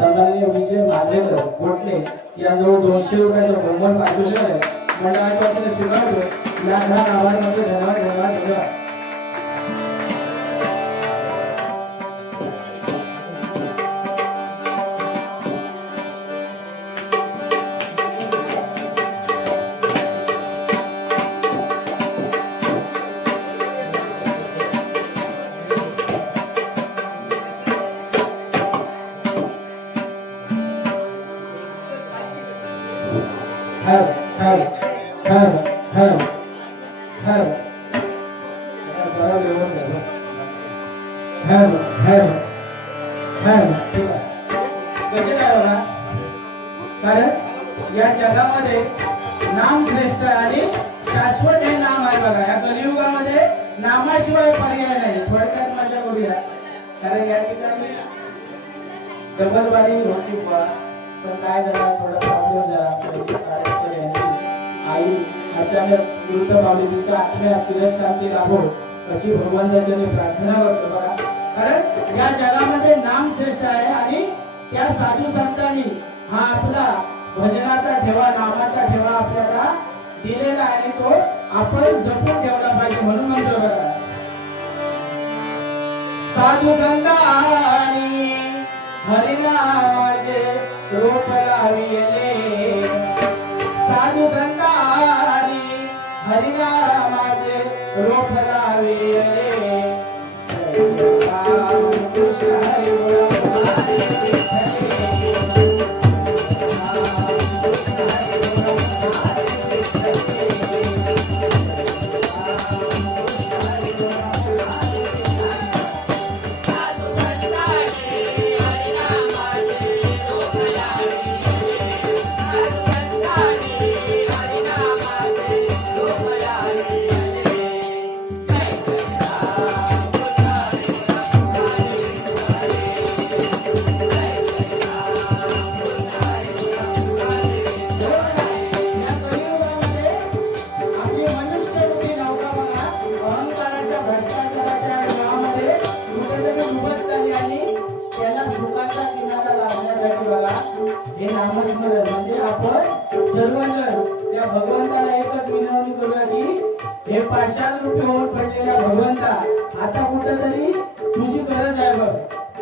सन्माननीय विजय माझेकर गोटले याजवळ 200 रुपयाचं बहुमान पाठवलेलं आहे. मंडळाच्या वतीने स्वीकारतो. या नावामध्ये धन्यवाद धन्यवाद धन्यवाद. कारण या जगामध्ये नाम श्रेष्ठ आणि शाश्वत हे नाम आहे बघा. या कलियुगामध्ये नामाशिवाय पर्याय नाही. थोडक्यात मजा करूया. कारण या ठिकाणी डबल बारी होती पण काय झालं थोडा प्रॉब्लेम झाला. आई अचानक मृत पावली. तिच्या आत्म्यात चिरशांती लाभो अशी भगवंताची प्रार्थना करतो बघा. कारण या जगामध्ये नाम श्रेष्ठ आहे आणि त्या साधू संतांनी हा आपला भजनाचा ठेवा नामाचा ठेवा आपल्याला दिलेला आणि तो आपण जपून ठेवला पाहिजे. म्हणून म्हणतो बघा साधू संतांनी हरिनामाचे रोप लाविले. साधू संतांनी हरिनामाचे रोप लाविले. कृष्ण हरी हे नामस्मरण म्हणजे आपण सर्वजण त्या भगवंताला एकच विनवणी करूया की हे पाषाण रूपी होऊन पडलेल्या भगवंता आता कुठेतरी तुझी गरज आहे बघ.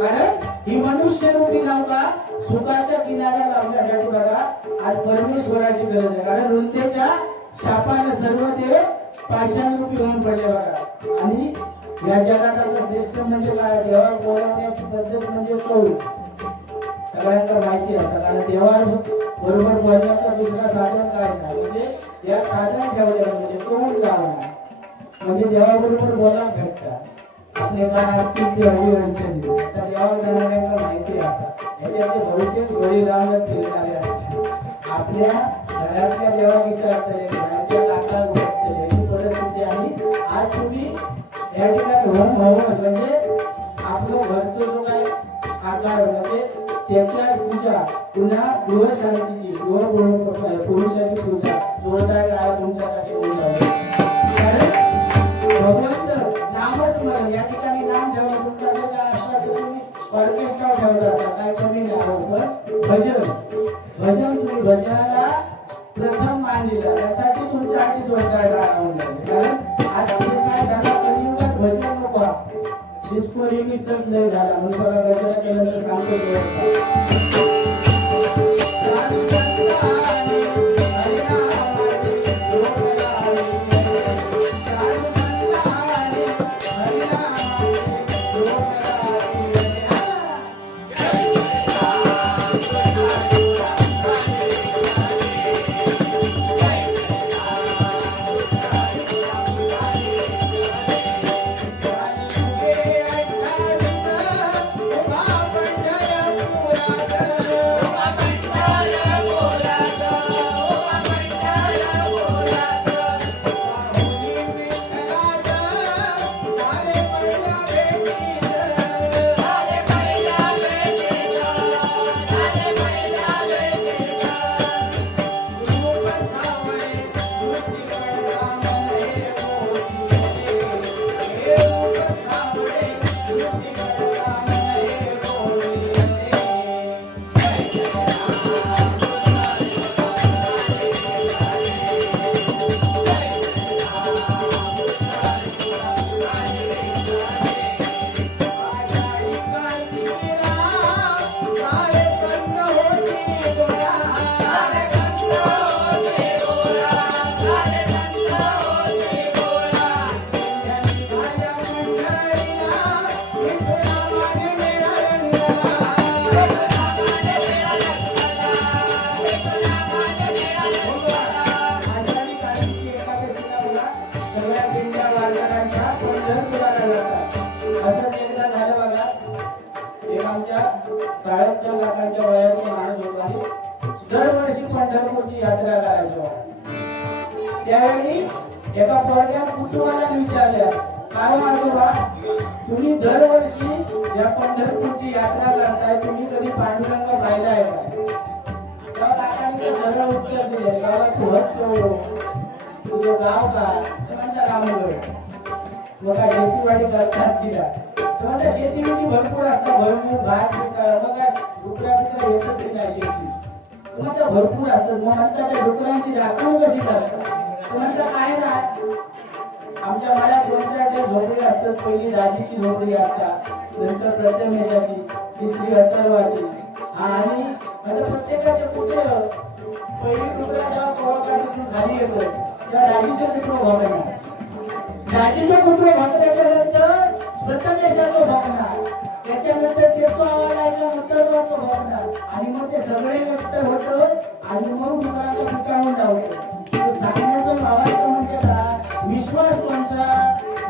कारण ही मनुष्य रूपी नौका सुखाच्या किनाऱ्या लावण्यासाठी बघा आज परमेश्वराची गरज आहे. कारण ऋंतेच्या शापाने सर्व ते पाषाण रूपी होऊन पडले बघा. आणि या जगात आता श्रेष्ठ म्हणजे काय देवा बोलवण्याची पद्धत म्हणजे कौल सगळ्यांना माहिती असतं. कारण देवा बरोबर बोलण्याचा दुसरा साधन काय नाही म्हणजे या साधन ठेवलेलं म्हणजे तोंड लावणं म्हणजे देवाबरोबर बोला भेटतात. आपले काय असतील ते हवी अडचणी आता देवाला जाणाऱ्यांना माहिती असतात. याच्याचे बहुतेक गडी लावण्यात फिरणारे असते. आपल्या घरातल्या देवा विसरतात घराच्या काका गोष्ट याची परिस्थिती. आणि आज तुम्ही या ठिकाणी होम हवन म्हणजे आपलं घरचं जो काय आकार म्हणजे त्याच्या पूजा पुन्हा गृहशांतीची पुरुषाची पूजा जोरदार काळ तुमच्यासाठी होऊन जाईल. कारण भगवंत नामस्मरण या ठिकाणी नाम ठेवलं तुमच्या जे काय असतात ते तुम्ही ऑर्केस्ट्रा ठेवत असता काय कमी नाही. भजन भजन तुम्ही भजनाला प्रथम मान दिला त्यासाठी तुमच्यासाठी जोरदार काळ होऊन जाईल. कारण आज काय झालं कलियुगात भजन नको डिस्को रिमिक्सच नाही झाला म्हणून बघा गजरा केल्यानंतर सांगतो शेवटचा करतात. असंच एकदा झालं बघा, एक आमच्या 40 लाखांच्या वयाचे माणूस होता. दरवर्षी पंढरपूरची यात्रा करायचो. त्यावेळी एका पोरग्या कुटुंबाला विचारल्या, काय आजोबा तुम्ही दरवर्षी या पंढरपूरची यात्रा करताय, तुम्ही कधी पांडुरंग पाहिलाय का? तेव्हा काकांनी सरळ उत्तर दिले, बाबा तू हसतो, तुझं गाव का? तर म्हणता रामगड. मग काय शेतीवाडी करतास की का? तर म्हणता शेतीवाडी भरपूर असतात, भरपूर भात मिसळ, मग काय डुकरा बिकरा येतच की नाही शेती? तर म्हणता भरपूर असतात. मग म्हणता त्या डुकरांची राखण कशी करतात? तर म्हणता काय नाही, आमच्या वाड्यात 2-4 झोपडी असतात. पहिली राजीची झोपडी असतात, नंतर प्रथमेशाची, तिसरी अथर्वाची, आणि आता प्रत्येकाचे कुठे पहिली डुकरा जेव्हा कोळकापासून खाली येतो त्या राजीचं कुत्र भोगणार, राजीचं कुत्र भोगल्याच्यानंतर प्रथमेशाचं भोगणार, त्याच्यानंतर त्याचा आवाज ऐकल्यानंतर अथर्वाचं भोगणार, आणि मग ते सगळे एकत्र होतं आणि मग डुकराला पिटाळून लावतो. सांगण्याचं भावार्थ म्हणजे काय, विश्वास कोणता?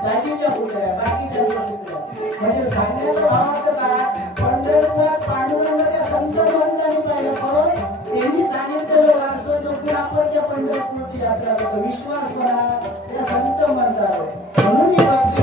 दाजीच्या पुतळ्या, बाकीच्या पुतळ्या. म्हणजे सांगण्याचा भावार्थ काय, पंढरपुरात पांडुरंग त्या संत महंतांनी पाहिलं, पण त्यांनी सांगितलेलं वारसो जपून आपण त्या पंढरपूरची यात्रा करतो. विश्वास कोणा? त्या संत महंतांवर. म्हणून ही भक्ती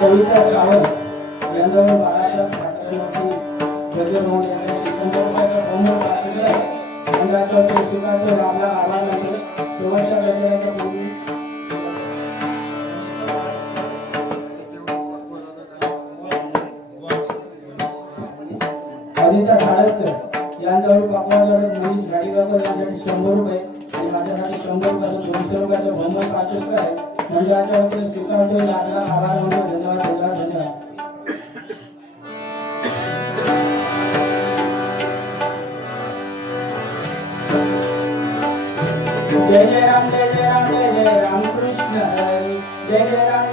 कविता सावंत यांच्यावर बाळासाहेब ठाकरेंवरती गजर होऊन शंकरबाच्या भौम पाठवलं आहे. मंडळाच्या तो स्वीकारतो आपला आभार मानतो. शेवटच्या गजराच्या पूर्वी अनिता साळसकर यांच्यावर पाकवाजवळ मनीष गाडीगावकर यांसाठी 100 रुपये आणि माझ्यासाठी 100 रुपयाचं 200 रुपयाचं बहुमान पाठवलं आहे. मंडळाच्या वतीने स्वीकारतो. आपला आभार मानतो. धन्यवाद धन्यवाद धन्यवाद. जय जय राम जय जय राम जय जय राम कृष्ण हरी जय जय राम